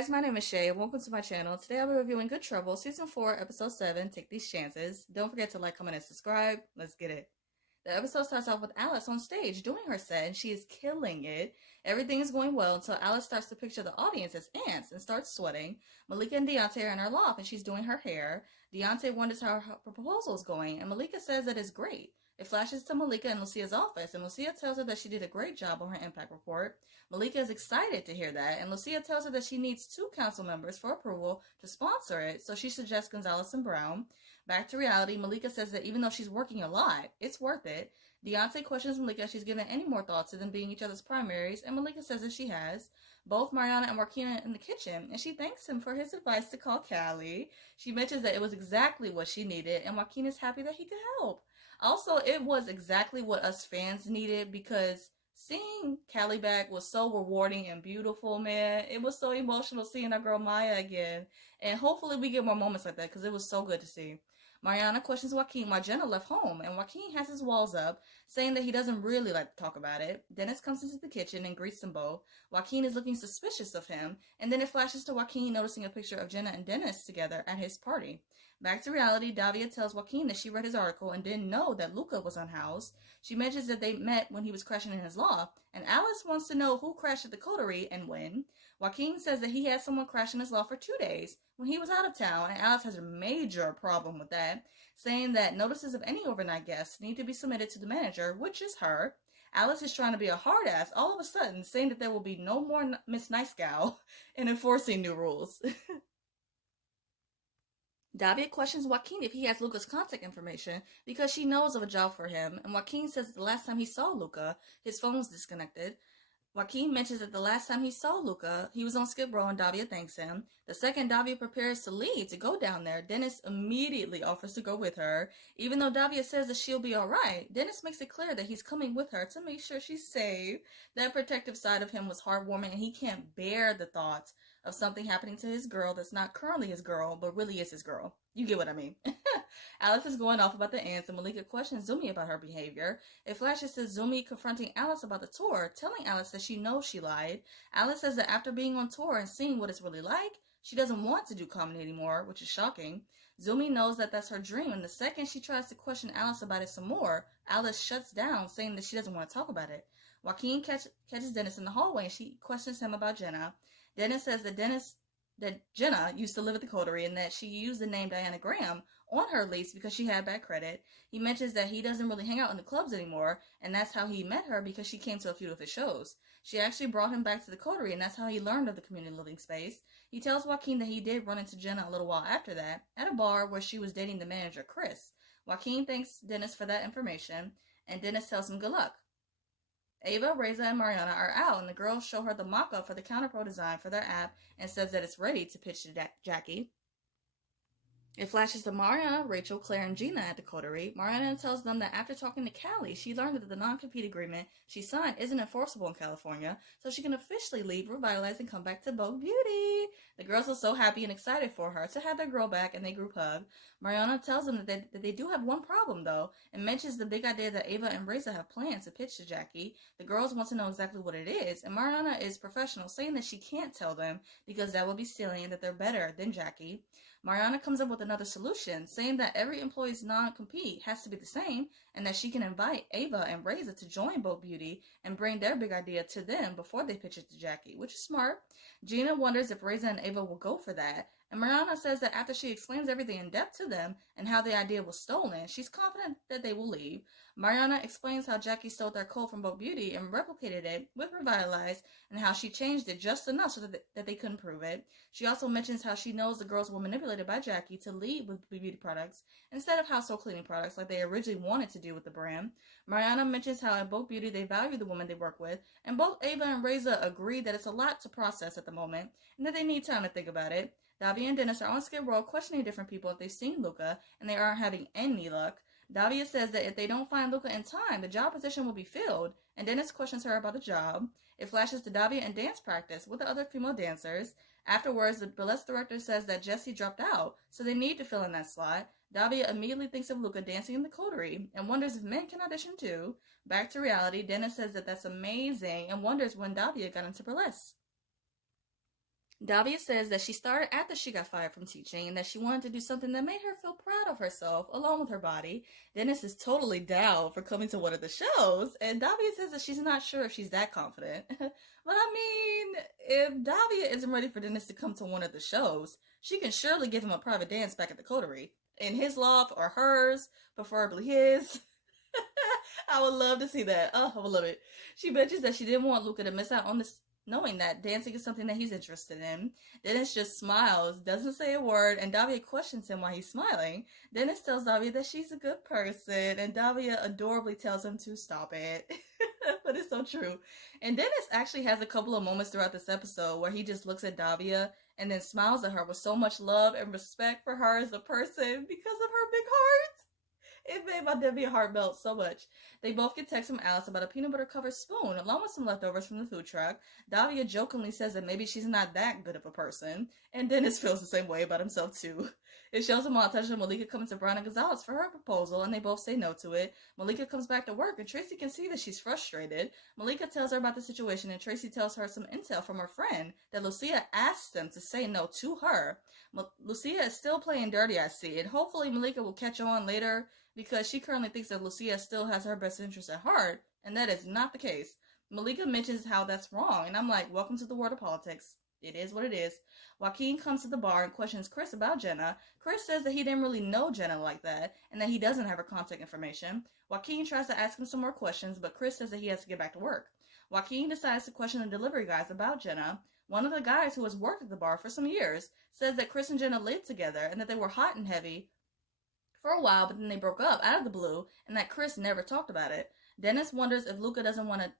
guys, my name is Shay and welcome to my channel. Today I'll be reviewing Good Trouble, Season 4, Episode 7, Take These Chances. Don't forget to like, comment, and subscribe. Let's get it. The episode starts off with Alice on stage doing her set and she is killing it. Everything is going well until Alice starts to picture the audience as ants and starts sweating. Malika and Deontay are in her loft and she's doing her hair. Deontay wonders how her proposal is going and Malika says that it's great. It flashes to Malika in Lucia's office, and Lucia tells her that she did a great job on her impact report. Malika is excited to hear that, and Lucia tells her that she needs 2 council members for approval to sponsor it, so she suggests Gonzalez and Brown. Back to reality, Malika says that even though she's working a lot, it's worth it. Deontay questions Malika if she's given any more thought to them being each other's primaries, and Malika says that she has. Both Mariana and Joaquin are in the kitchen, and she thanks him for his advice to call Callie. She mentions that it was exactly what she needed, and Joaquin is happy that he could help. Also, it was exactly what us fans needed because seeing Callie back was so rewarding and beautiful, man. It was so emotional seeing our girl Maya again. And hopefully we get more moments like that because it was so good to see. Mariana questions Joaquin why Jenna left home, and Joaquin has his walls up, saying that he doesn't really like to talk about it. Dennis comes into the kitchen and greets them both. Joaquin is looking suspicious of him, and then it flashes to Joaquin noticing a picture of Jenna and Dennis together at his party. Back to reality, Davia tells Joaquin that she read his article and didn't know that Luca was unhoused. She mentions that they met when he was crashing in his loft, and Alice wants to know who crashed at the coterie and when. Joaquin says that he had someone crash in his loft for 2 days when he was out of town, and Alice has a major problem with that, saying that notices of any overnight guests need to be submitted to the manager, which is her. Alice is trying to be a hard ass all of a sudden, saying that there will be no more Miss Nice Gal and enforcing new rules. Davia questions Joaquin if he has Luca's contact information because she knows of a job for him, and Joaquin says that the last time he saw Luca, his phone was disconnected. Joaquin mentions that the last time he saw Luca, he was on Skid Row and Davia thanks him. The second Davia prepares to leave to go down there, Dennis immediately offers to go with her. Even though Davia says that she'll be alright, Dennis makes it clear that he's coming with her to make sure she's safe. That protective side of him was heartwarming, and he can't bear the thought of something happening to his girl that's not currently his girl, but really is his girl. You get what I mean. Alice is going off about the ants, and Malika questions Zumi about her behavior. It flashes to Zumi confronting Alice about the tour, telling Alice that she knows she lied. Alice says that after being on tour and seeing what it's really like, she doesn't want to do comedy anymore, which is shocking. Zumi knows that that's her dream, and the second she tries to question Alice about it some more, Alice shuts down, saying that she doesn't want to talk about it. Joaquin catches Dennis in the hallway, and she questions him about Jenna. Dennis says that Jenna used to live at the coterie and that she used the name Diana Graham on her lease because she had bad credit. He mentions that he doesn't really hang out in the clubs anymore, and that's how he met her because she came to a few of his shows. She actually brought him back to the coterie, and that's how he learned of the community living space. He tells Joaquin that he did run into Jenna a little while after that at a bar where she was dating the manager, Chris. Joaquin thanks Dennis for that information, and Dennis tells him good luck. Ava, Reza, and Mariana are out, and the girls show her the mock-up for the counterpro design for their app and says that it's ready to pitch to Jackie. It flashes to Mariana, Rachel, Claire, and Gina at the coterie. Mariana tells them that after talking to Callie, she learned that the non-compete agreement she signed isn't enforceable in California, so she can officially leave, revitalize, and come back to Vogue Beauty. The girls are so happy and excited for her to have their girl back, and they group hug. Mariana tells them that they do have one problem, though, and mentions the big idea that Ava and Reza have planned to pitch to Jackie. The girls want to know exactly what it is, and Mariana is professional, saying that she can't tell them because that would be silly and that they're better than Jackie. Mariana comes up with another solution, saying that every employee's non-compete has to be the same and that she can invite Ava and Reza to join Vogue Beauty and bring their big idea to them before they pitch it to Jackie, which is smart. Gina wonders if Reza and Ava will go for that, and Mariana says that after she explains everything in depth to them and how the idea was stolen, she's confident that they will leave. Mariana explains how Jackie stole their code from Vogue Beauty and replicated it with Revitalize, and how she changed it just enough so that they couldn't prove it. She also mentions how she knows the girls were manipulated by Jackie to lead with beauty products instead of household cleaning products like they originally wanted to do with the brand. Mariana mentions how at Vogue Beauty they value the women they work with, and both Ava and Reza agree that it's a lot to process at the moment and that they need time to think about it. Davia and Dennis are on Skid Row questioning different people if they've seen Luca, and they aren't having any luck. Davia says that if they don't find Luca in time, the job position will be filled, and Dennis questions her about the job. It flashes to Davia in dance practice with the other female dancers. Afterwards, the burlesque director says that Jessie dropped out, so they need to fill in that slot. Davia immediately thinks of Luca dancing in the coterie and wonders if men can audition too. Back to reality, Dennis says that that's amazing and wonders when Davia got into burlesque. Davia says that she started after she got fired from teaching and that she wanted to do something that made her feel proud of herself along with her body. Dennis is totally down for coming to one of the shows, and Davia says that she's not sure if she's that confident. But I mean, if Davia isn't ready for Dennis to come to one of the shows, she can surely give him a private dance back at the coterie. In his loft or hers, preferably his. I would love to see that. Oh, I would love it. She mentions that she didn't want Luca to miss out on this, knowing that dancing is something that he's interested in. Dennis just smiles, doesn't say a word, and Davia questions him why he's smiling. Dennis tells Davia that she's a good person, and Davia adorably tells him to stop it. But it's so true. And Dennis actually has a couple of moments throughout this episode where he just looks at Davia and then smiles at her with so much love and respect for her as a person because of her big heart. It made my Debbie heart melt so much. They both get texts from Alice about a peanut butter covered spoon, along with some leftovers from the food truck. Davia jokingly says that maybe she's not that good of a person, and Dennis feels the same way about himself too. It shows a montage of Malika coming to Brianna Gonzalez for her proposal, and they both say no to it. Malika comes back to work, and Tracy can see that she's frustrated. Malika tells her about the situation, and Tracy tells her some intel from her friend that Lucia asked them to say no to her. Lucia is still playing dirty, I see, and hopefully Malika will catch on later because she currently thinks that Lucia still has her best interest at heart, and that is not the case. Malika mentions how that's wrong, and I'm like, welcome to the world of politics. It is what it is. Joaquin comes to the bar and questions Chris about Jenna. Chris says that he didn't really know Jenna like that, and that he doesn't have her contact information. Joaquin tries to ask him some more questions, but Chris says that he has to get back to work. Joaquin decides to question the delivery guys about Jenna. One of the guys who has worked at the bar for some years says that Chris and Jenna lived together and that they were hot and heavy for a while, but then they broke up out of the blue, and that Chris never talked about it. Dennis wonders if Luca doesn't want to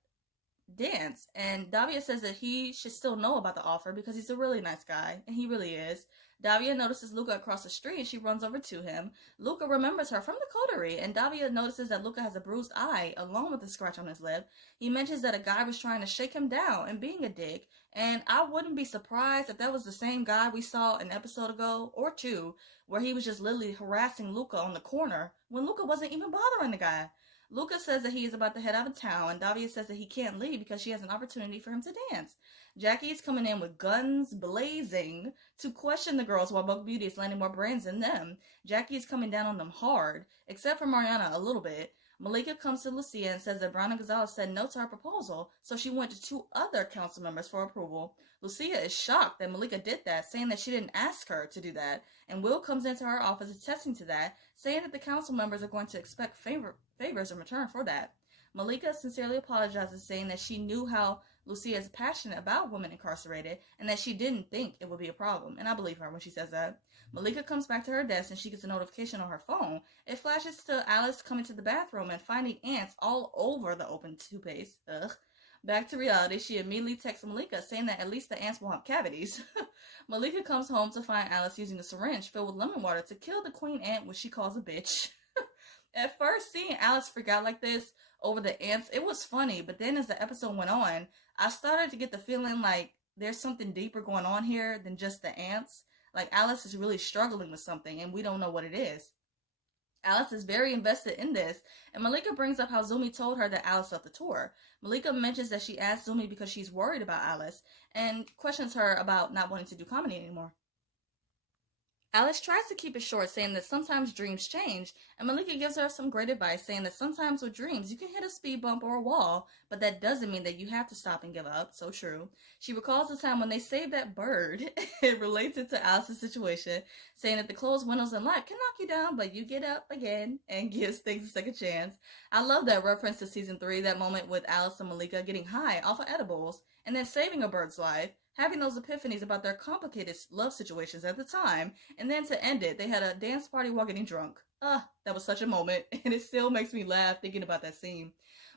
dance, and Davia says that he should still know about the offer because he's a really nice guy, and he really is. Davia notices Luca across the street, and she runs over to him. Luca remembers her from the coterie, and Davia notices that Luca has a bruised eye along with a scratch on his lip. He mentions that a guy was trying to shake him down and being a dick, and I wouldn't be surprised if that was the same guy we saw an episode ago, or two, where he was just literally harassing Luca on the corner when Luca wasn't even bothering the guy. Luca says that he is about to head out of town, and Davia says that he can't leave because she has an opportunity for him to dance. Jackie is coming in with guns blazing to question the girls while Buck Beauty is landing more brains than them. Jackie is coming down on them hard, except for Mariana a little bit. Malika comes to Lucia and says that Brianna Gonzalez said no to her proposal, so she went to two other council members for approval. Lucia is shocked that Malika did that, saying that she didn't ask her to do that, and Will comes into her office attesting to that, saying that the council members are going to expect favors in return for that. Malika sincerely apologizes, saying that she knew how Lucia is passionate about women incarcerated and that she didn't think it would be a problem, and I believe her when she says that. Malika comes back to her desk and she gets a notification on her phone. It flashes to Alice coming to the bathroom and finding ants all over the open toothpaste. Ugh. Back to reality, she immediately texts Malika, saying that at least the ants will have cavities. Malika comes home to find Alice using a syringe filled with lemon water to kill the queen ant, which she calls a bitch. At first, seeing Alice freak out like this over the ants, it was funny, but then as the episode went on, I started to get the feeling like there's something deeper going on here than just the ants. Like Alice is really struggling with something, and we don't know what it is. Alice is very invested in this, and Malika brings up how Zumi told her that Alice left the tour. Malika mentions that she asked Zumi because she's worried about Alice, and questions her about not wanting to do comedy anymore. Alice tries to keep it short, saying that sometimes dreams change, and Malika gives her some great advice, saying that sometimes with dreams you can hit a speed bump or a wall, but that doesn't mean that you have to stop and give up. So true. She recalls the time when they saved that bird. It relates it to Alice's situation, saying that the closed windows in life can knock you down, but you get up again, and gives things a second chance. I love that reference to season 3, that moment with Alice and Malika getting high off of edibles, and then saving a bird's life, having those epiphanies about their complicated love situations at the time, and then to end it, they had a dance party while getting drunk. That was such a moment, and it still makes me laugh thinking about that scene.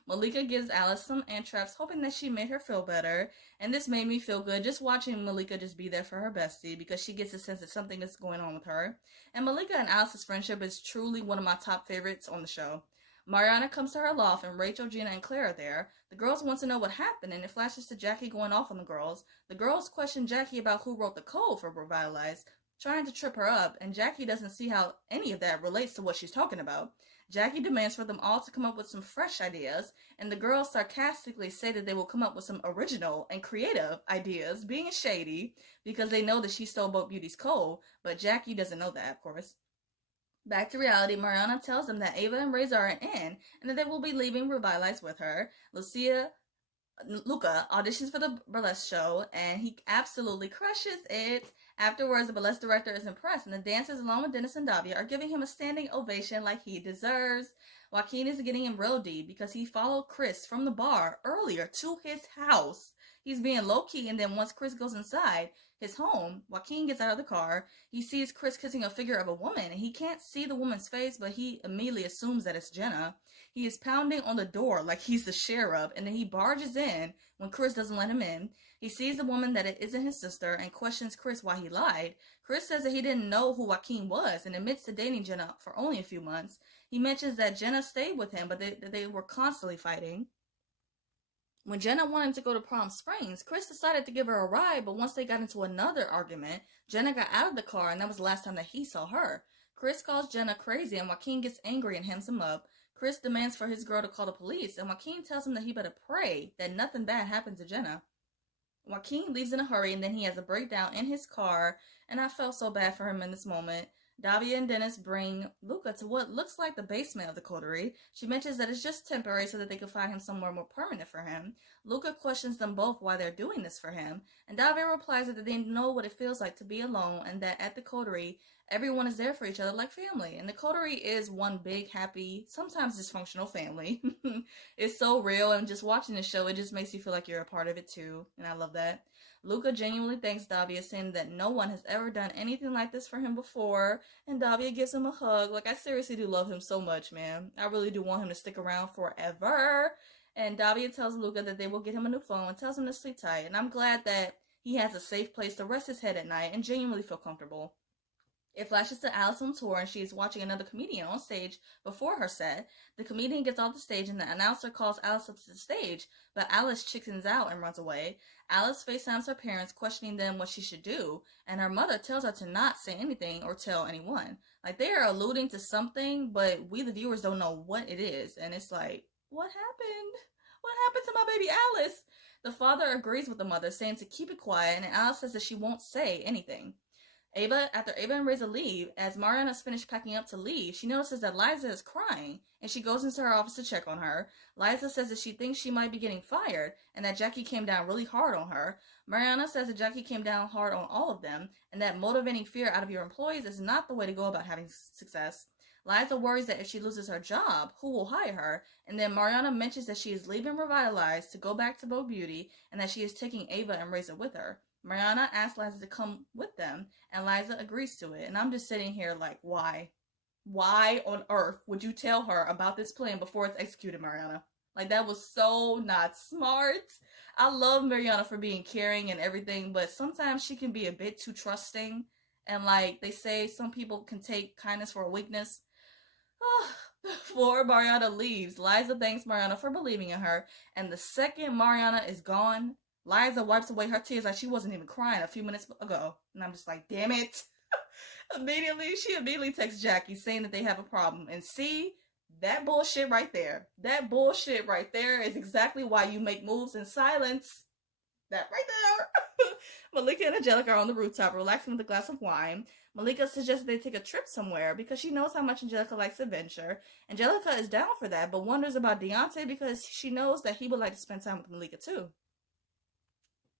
Malika gives Alice some ant traps, hoping that she made her feel better, and this made me feel good just watching Malika just be there for her bestie, because she gets a sense that something is going on with her. And Malika and Alice's friendship is truly one of my top favorites on the show. Mariana comes to her loft, and Rachel, Gina, and Claire are there. The girls want to know what happened, and it flashes to Jackie going off on the girls. The girls question Jackie about who wrote the code for Revitalize, trying to trip her up, and Jackie doesn't see how any of that relates to what she's talking about. Jackie demands for them all to come up with some fresh ideas, and the girls sarcastically say that they will come up with some original and creative ideas, being shady, because they know that she stole Boat Beauty's coal, but Jackie doesn't know that, of course. Back to reality, Mariana tells them that Ava and Reza are in, and that they will be leaving Revitalize with her. Luca auditions for the burlesque show, and he absolutely crushes it. Afterwards, the burlesque director is impressed, and the dancers, along with Dennis and Davia, are giving him a standing ovation like he deserves. Joaquin is getting in real deep because he followed Chris from the bar earlier to his house. He's being low-key, and then once Chris goes inside his home, Joaquin gets out of the car. He sees Chris kissing a figure of a woman, and he can't see the woman's face, but he immediately assumes that it's Jenna. He is pounding on the door like he's the sheriff, and then he barges in when Chris doesn't let him in. He sees the woman that it isn't his sister and questions Chris why he lied. Chris says that he didn't know who Joaquin was and admits to dating Jenna for only a few months. He mentions that Jenna stayed with him, but they were constantly fighting. When Jenna wanted to go to Palm Springs, Chris decided to give her a ride, but once they got into another argument, Jenna got out of the car, and that was the last time that he saw her. Chris calls Jenna crazy, and Joaquin gets angry and hems him up. Chris demands for his girl to call the police, and Joaquin tells him that he better pray that nothing bad happens to Jenna. Joaquin leaves in a hurry, and then he has a breakdown in his car, and I felt so bad for him in this moment. Davia and Dennis bring Luca to what looks like the basement of the coterie. She mentions that it's just temporary so that they can find him somewhere more permanent for him. Luca questions them both why they're doing this for him, and Davia replies that they know what it feels like to be alone, and that at the coterie, everyone is there for each other like family. And the coterie is one big, happy, sometimes dysfunctional family. It's so real, and just watching the show, it just makes you feel like you're a part of it too, and I love that. Luca genuinely thanks Davia, saying that no one has ever done anything like this for him before, and Davia gives him a hug. Like, I seriously do love him so much, man. I really do want him to stick around forever. And Davia tells Luca that they will get him a new phone and tells him to sleep tight, and I'm glad that he has a safe place to rest his head at night and genuinely feel comfortable. It flashes to Alice on tour, and she is watching another comedian on stage before her set. The comedian gets off the stage, and the announcer calls Alice up to the stage, but Alice chickens out and runs away. Alice FaceTimes her parents, questioning them what she should do, and her mother tells her to not say anything or tell anyone. Like, they are alluding to something, but we the viewers don't know what it is, and it's like, what happened? What happened to my baby Alice? The father agrees with the mother, saying to keep it quiet, and Alice says that she won't say anything. After Ava and Reza leave, as Mariana's finished packing up to leave, she notices that Liza is crying, and she goes into her office to check on her. Liza says that she thinks she might be getting fired, and that Jackie came down really hard on her. Mariana says that Jackie came down hard on all of them, and that motivating fear out of your employees is not the way to go about having success. Liza worries that if she loses her job, who will hire her? And then Mariana mentions that she is leaving Revitalize to go back to Bow Beauty, and that she is taking Ava and Reza with her. Mariana asks Liza to come with them, and Liza agrees to it. And I'm just sitting here like, why? Why on earth would you tell her about this plan before it's executed, Mariana? Like, that was so not smart. I love Mariana for being caring and everything, but sometimes she can be a bit too trusting. And like they say, some people can take kindness for a weakness. Before Mariana leaves, Liza thanks Mariana for believing in her, and the second Mariana is gone, Liza wipes away her tears like she wasn't even crying a few minutes ago. And I'm just like, damn it. She immediately texts Jackie saying that they have a problem. And see, that bullshit right there. That bullshit right there is exactly why you make moves in silence. That right there. Malika and Angelica are on the rooftop relaxing with a glass of wine. Malika suggests they take a trip somewhere because she knows how much Angelica likes adventure. Angelica is down for that, but wonders about Deontay because she knows that he would like to spend time with Malika too.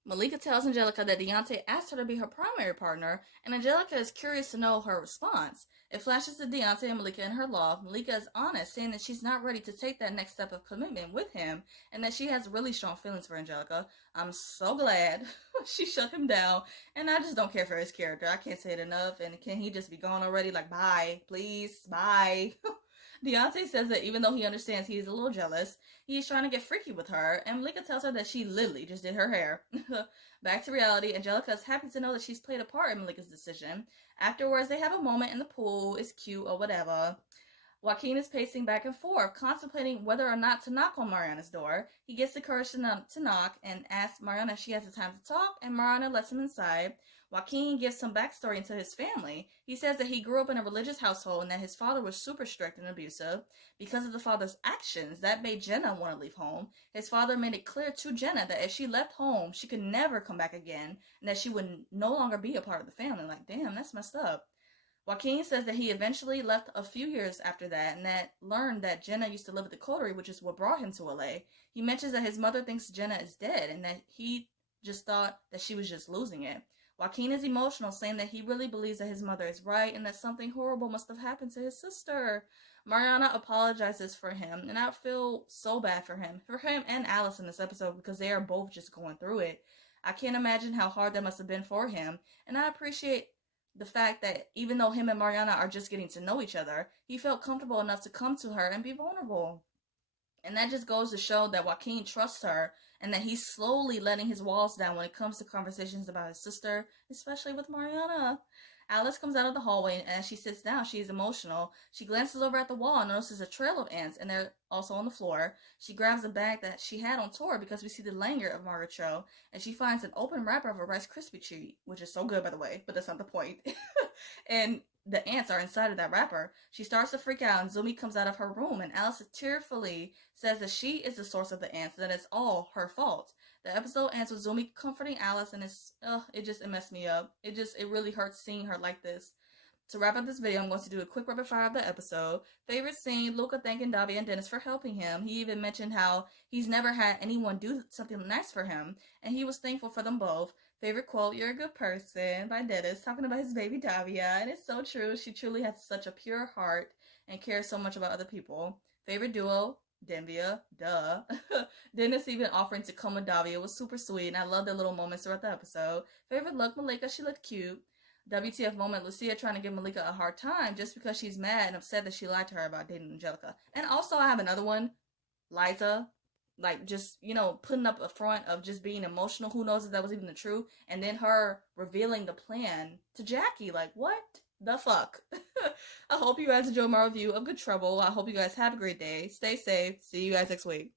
Malika tells Angelica that Deontay asked her to be her primary partner, and Angelica is curious to know her response. It flashes to Deontay and Malika in her loft. Malika is honest, saying that she's not ready to take that next step of commitment with him, and that she has really strong feelings for Angelica. I'm so glad she shut him down, and I just don't care for his character. I can't say it enough, and can he just be gone already? Like, bye, please, bye. Deontay says that even though he understands he is a little jealous, he is trying to get freaky with her, and Malika tells her that she literally just did her hair. Back to reality, Angelica is happy to know that she's played a part in Malika's decision. Afterwards, they have a moment in the pool, it's cute or whatever. Joaquin is pacing back and forth, contemplating whether or not to knock on Mariana's door. He gets the courage to knock and asks Mariana if she has the time to talk, and Mariana lets him inside. Joaquin gives some backstory into his family. He says that he grew up in a religious household and that his father was super strict and abusive. Because of the father's actions, that made Jenna want to leave home. His father made it clear to Jenna that if she left home, she could never come back again, and that she would no longer be a part of the family. Like, damn, that's messed up. Joaquin says that he eventually left a few years after that and that learned that Jenna used to live at the coterie, which is what brought him to LA. He mentions that his mother thinks Jenna is dead and that he just thought that she was just losing it. Joaquin is emotional, saying that he really believes that his mother is right and that something horrible must have happened to his sister. Mariana apologizes for him, and I feel so bad for him and Alice in this episode because they are both just going through it. I can't imagine how hard that must have been for him, and I appreciate the fact that even though him and Mariana are just getting to know each other, he felt comfortable enough to come to her and be vulnerable. And that just goes to show that Joaquin trusts her and that he's slowly letting his walls down when it comes to conversations about his sister, especially with Mariana. Alice comes out of the hallway, and as she sits down, she is emotional. She glances over at the wall and notices a trail of ants, and they're also on the floor. She grabs a bag that she had on tour because we see the lanyard of Margaret Cho, and she finds an open wrapper of a Rice Krispie treat, which is so good, by the way, but that's not the point. And the ants are inside of that wrapper. She starts to freak out, and Zumi comes out of her room, and Alice tearfully says that she is the source of the ants, that it's all her fault. The episode ends with Zumi comforting Alice, and it messed me up. It really hurts seeing her like this. To wrap up this video, I'm going to do a quick rapid fire of the episode. Favorite scene, Luca thanking Davia and Dennis for helping him. He even mentioned how he's never had anyone do something nice for him, and he was thankful for them both. Favorite quote, "You're a good person," by Dennis, talking about his baby Davia, and it's so true. She truly has such a pure heart and cares so much about other people. Favorite duo, Denvia, duh. Dennis even offering to come with Davia was super sweet, and I love the little moments throughout the episode. Favorite look, Malika, she looked cute. WTF moment, Lucia trying to give Malika a hard time just because she's mad and upset that she lied to her about dating Angelica. And also I have another one, Liza, like just, putting up a front of just being emotional. Who knows if that was even the truth? And then her revealing the plan to Jackie. Like, what the fuck? I hope you guys enjoyed my review of Good Trouble. I hope you guys have a great day. Stay safe. See you guys next week.